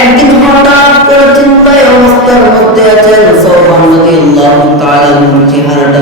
একদিন হঠাৎ করে চিন্তায় অবস্থার মধ্যে আছেন সাওবান রাদিয়াল্লাহু তাআলা চেহারাটা।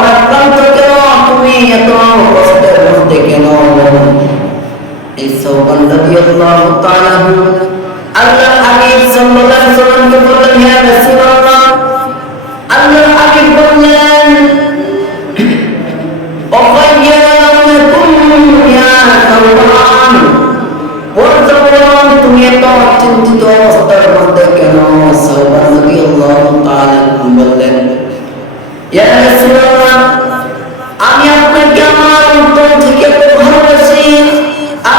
এই সাওবান রাদিয়াল্লাহু তাআলা আনহু আল্লাহ হাবিব সাল্লাল্লাহু আলাইহি সাল্লামকে বললেন ইয়া রাসূলুল্লাহ আল্লাহ হাবিব বললেন অকাইয়ালাকুম ইয়া সাওবান বর্তমান তুমি এত চিন্তিত অবস্থার মধ্যে কেন সাওবান রাদিয়াল্লাহু তাআলা আনহু বললেন ইয়া রাসূলুল্লাহ আমি আপনাকে আমার অন্তর থেকে এত ভালোবাসি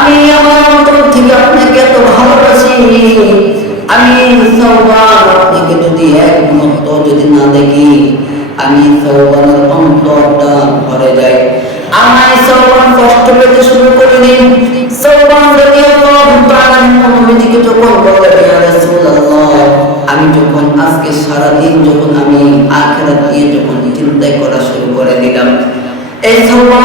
আমি আমার অন্তর থেকে আপনাকে এত ভালোবাসি। আমি সৌবান আপনাকে যদি এক মুহূর্ত যদি না দেখি, আমি সৌবানের অন্তরটা ভরে যাই। আমায় সৌবান কষ্ট পেতে শুরু করে দিন। সৌবান যদি নবীজিকে যখন রাসূলুল্লাহ আমি যখন আজকে সারাদিন যখন আমি আখিরাত দিয়ে যখন চিন্তাই করা শুরু করে দিলাম। এই সৌবান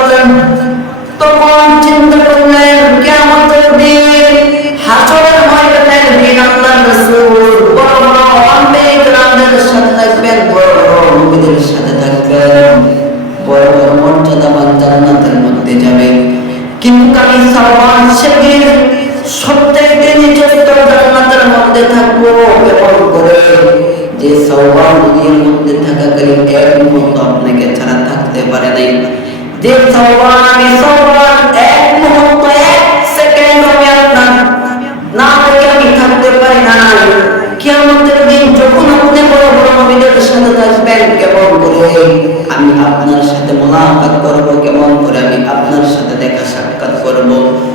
আমি সালমান সেদিন সবথেকে নিচস্থ জান্নাতের মধ্যে থাকব কেমন করে যে সওয়াল নদীর মধ্যে থাকাকালীন এক মুহূর্ত আপনাকে ছাড়া থাকতে পারে নাই। যে সওয়াল আমি সওয়াল এক মুহূর্ত, এক সেকেন্ড আমি আপনার না থেকে আমি থাকতে পারি না কিয়ামতের দিন যখন আপনি বড় বড় নবীদের সাথে থাকবেন, কেমন করে? আমি আপনার সাথে মোলাকাত করব করবো